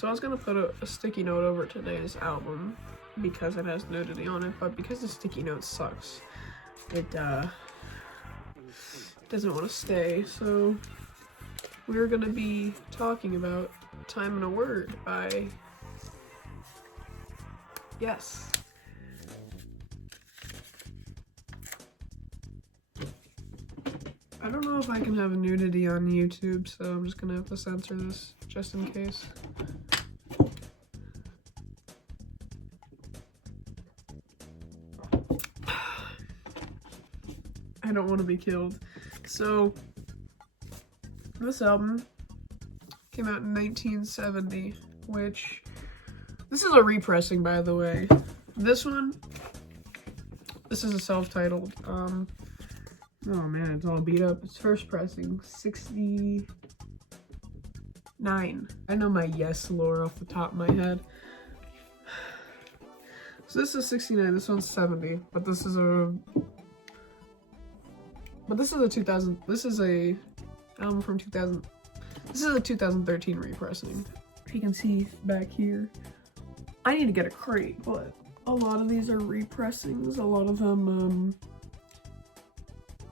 So I was gonna put a sticky note over today's album because it has nudity on it, but because the sticky note sucks, it doesn't want to stay. So we're gonna be talking about Time in a Word by Yes. I don't know if I can have nudity on YouTube, so I'm just gonna have to censor this just in case. I don't want to be killed. So, this album came out in 1970, which, this is a repressing, by the way. This is a self-titled, oh man, it's all beat up. It's first pressing, 69. I know my Yes lore off the top of my head. So this is 69, this one's 70, but this is a 2000, this is a album from 2000, this is a 2013 repressing. If you can see back here, I need to get a crate, but a lot of these are repressings. A lot of them,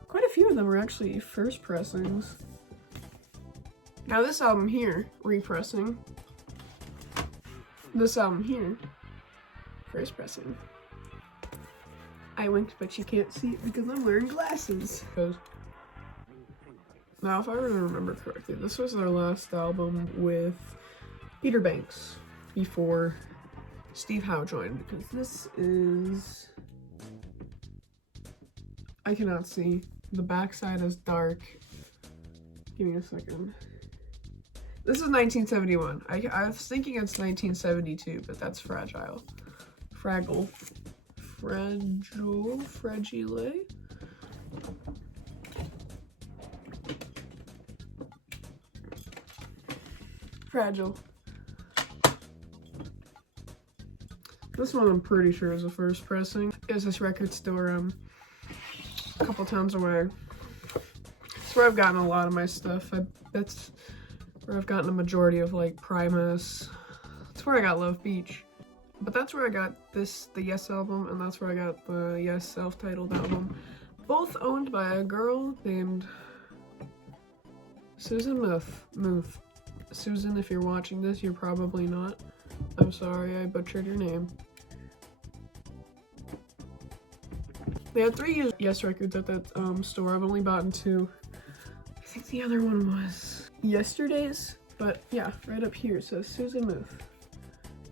quite a few of them are actually first pressings. Now this album here, repressing. This album here, first pressing. I winked, but you can't see it because I'm wearing glasses. Now, if I remember correctly, this was their last album with Peter Banks before Steve Howe joined, because this is... I cannot see. The backside is dark. Give me a second. This is 1971. I was thinking it's 1972, but that's fragile. Fragile. Fragile. Fragile. This one I'm pretty sure is a first pressing. There's this record store a couple towns away. It's where I've gotten a lot of my stuff. That's where I've gotten a majority of like Primus. That's where I got Love Beach. But that's where I got the Yes album, and that's where I got the Yes self-titled album. Both owned by a girl named Susan Muth. Susan, if you're watching this, you're probably not. I'm sorry, I butchered your name. They had 3 Yes records at that store. I've only bought 2. I think the other one was Yesterday's, but yeah, right up here it says Susan Muth.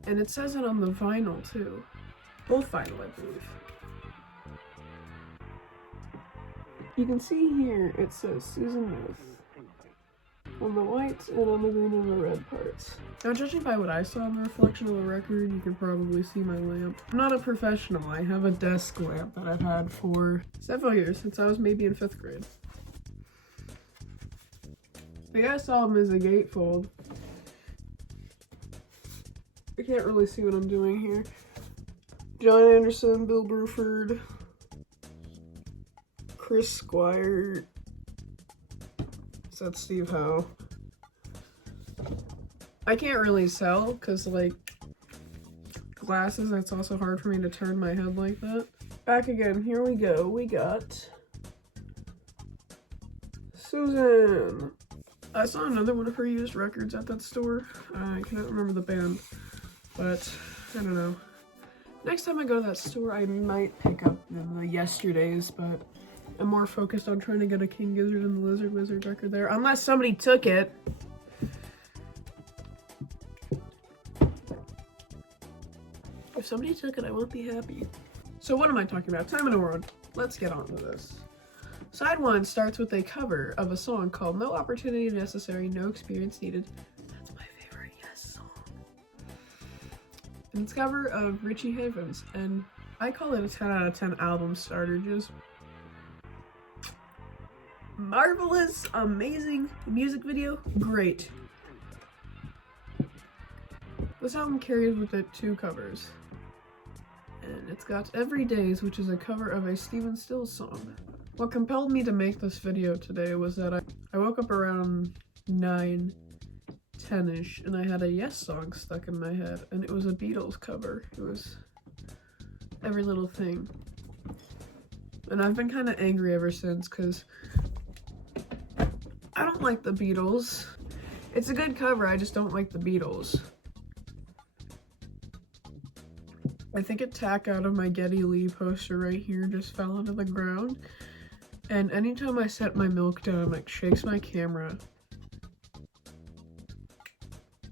And it says it on the vinyl too. Both vinyl, I believe. You can see here it says Susan Muth on the white and on the green and the red parts. Now, judging by what I saw in the reflection of the record, you can probably see my lamp. I'm not a professional. I have a desk lamp that I've had for several years, since I was maybe in 5th grade. The Yes album is a gatefold. I can't really see what I'm doing here. John Anderson, Bill Bruford, Chris Squire. So that's Steve Howe. I can't really tell because, like, glasses, it's also hard for me to turn my head like that. Back again, here we go. We got Susan. I saw another one of her used records at that store. I cannot remember the band, but I don't know. Next time I go to that store, I might pick up the Yesterdays, but I'm more focused on trying to get a King Gizzard and the Lizard Wizard record there, unless somebody took it. If somebody took it, I won't be happy. So what am I talking about? Time in a Word. Let's get on to this. Side 1 starts with a cover of a song called No Opportunity Necessary, No Experience Needed. That's my favorite Yes song. And it's a cover of Richie Havens, and I call it a 10 out of 10 album starter. Just marvelous, amazing music video, great. This album carries with it 2 covers. And it's got Every Days, which is a cover of a Stephen Stills song. What compelled me to make this video today was that I woke up around 9, 10-ish, and I had a Yes song stuck in my head, and it was a Beatles cover. It was Every Little Thing. And I've been kind of angry ever since, because I don't like the Beatles. It's a good cover, I just don't like the Beatles. I think a tack out of my Geddy Lee poster right here just fell onto the ground. And anytime I set my milk down, it shakes my camera.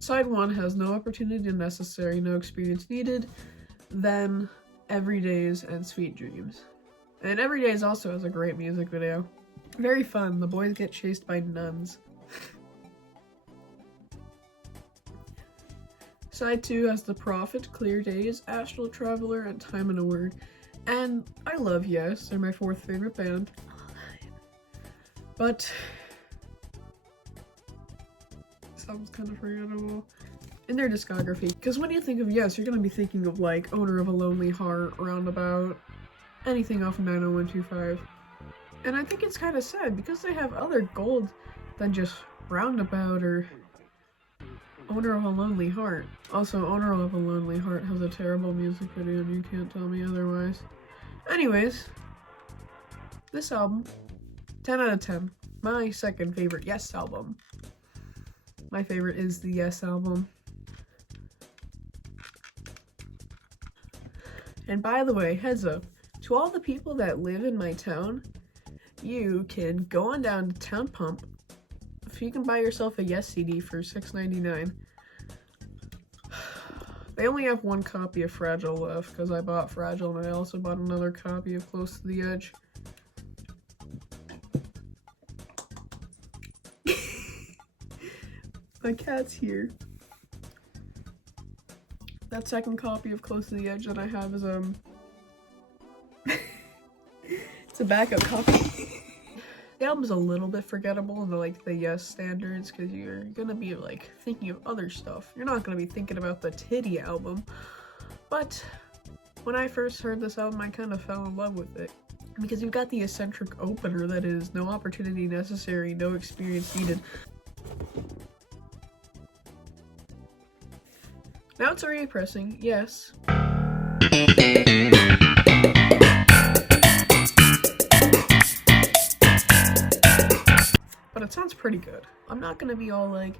Side 1 has no opportunity necessary, no experience needed, then Every Days and Sweet Dreams. And Every Days also has a great music video. Very fun, the boys get chased by nuns. Side 2 has The Prophet, Clear Days, Astral Traveler, and Time and a Word. And I love Yes, they're my 4th favorite band. But this album's kind of forgettable in their discography. Because when you think of Yes, you're going to be thinking of like Owner of a Lonely Heart, Roundabout, anything off of 90125. And I think it's kind of sad because they have other gold than just Roundabout or Owner of a Lonely Heart. Also, Owner of a Lonely Heart has a terrible music video and you can't tell me otherwise. Anyways, this album, 10 out of 10. My second favorite Yes album. My favorite is the Yes album. And by the way, heads up, to all the people that live in my town, you can go on down to Town Pump. If you can buy yourself a Yes CD for $6.99. They only have one copy of Fragile left, because I bought Fragile and I also bought another copy of Close to the Edge. My cat's here. That second copy of Close to the Edge that I have is, it's a backup copy. The album's a little bit forgettable in the Yes standards, because you're gonna be like thinking of other stuff. You're not gonna be thinking about the Titty album. But when I first heard this album, I kind of fell in love with it. Because you've got the eccentric opener that is no opportunity necessary, no experience needed. Now it's a repressing, yes. But it sounds pretty good. I'm not gonna be all like,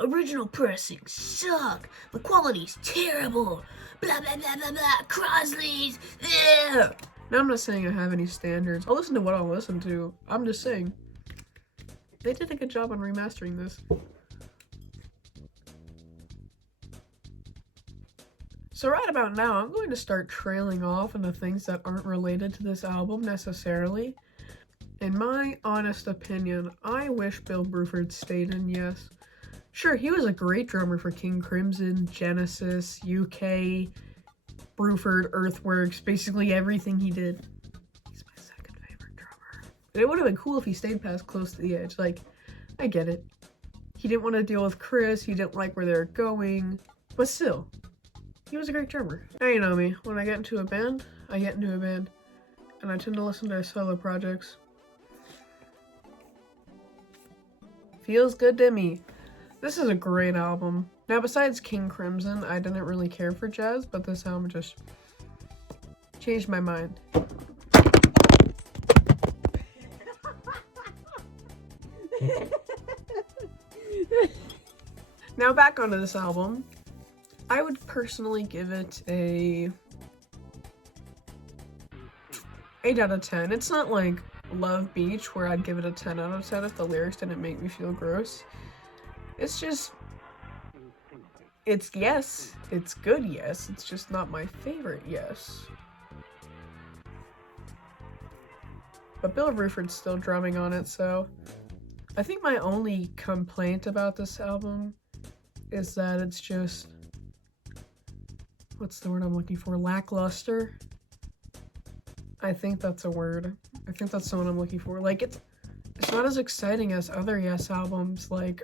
original pressings suck, the quality's terrible, blah blah blah blah blah, Crosley's, ugh. Now I'm not saying I have any standards. I'll listen to what I'll listen to. I'm just saying, they did a good job on remastering this. So right about now, I'm going to start trailing off into things that aren't related to this album necessarily. In my honest opinion, I wish Bill Bruford stayed in Yes. Sure, he was a great drummer for King Crimson, Genesis, UK, Bruford, Earthworks, basically everything he did. He's my second favorite drummer. But it would have been cool if he stayed past Close to the Edge. Like, I get it. He didn't want to deal with Chris, he didn't like where they were going, but still, he was a great drummer. Now you know me, when I get into a band, I get into a band, and I tend to listen to their solo projects. Feels good to me. This is a great album. Now besides King Crimson, I didn't really care for jazz, but this album just changed my mind. Now back onto this album. I would personally give it a 8 out of 10. It's not like Love Beach, where I'd give it a 10 out of 10 if the lyrics didn't make me feel gross. It's just, it's Yes. It's good Yes. It's just not my favorite Yes. But Bill Bruford's still drumming on it, so I think my only complaint about this album is that it's just, what's the word I'm looking for? Lackluster? I think that's a word. I think that's the one I'm looking for. Like, it's not as exciting as other Yes albums, like,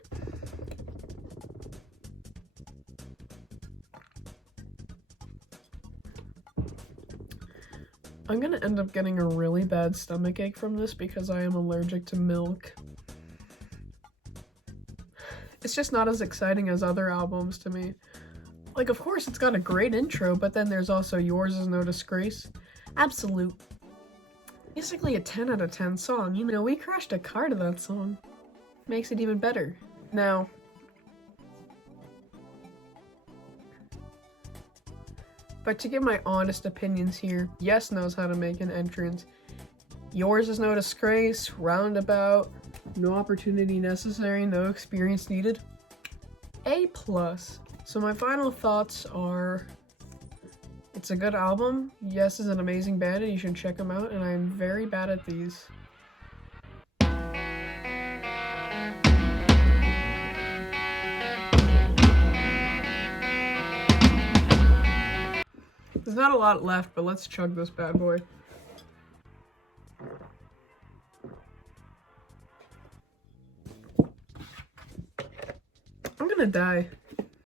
I'm gonna end up getting a really bad stomachache from this because I am allergic to milk. It's it's just not as exciting as other albums to me. Like, of course, it's got a great intro, but then there's also Yours Is No Disgrace. Absolute. Basically a 10 out of 10 song. You know, we crashed a car to that song. Makes it even better. Now, but to give my honest opinions here, Yes knows how to make an entrance. Yours Is No Disgrace, Roundabout, No Opportunity Necessary, No Experience Needed. A+. So my final thoughts are, it's a good album. Yes is an amazing band and you should check them out, and I'm very bad at these. There's not a lot left, but let's chug this bad boy. I'm gonna die.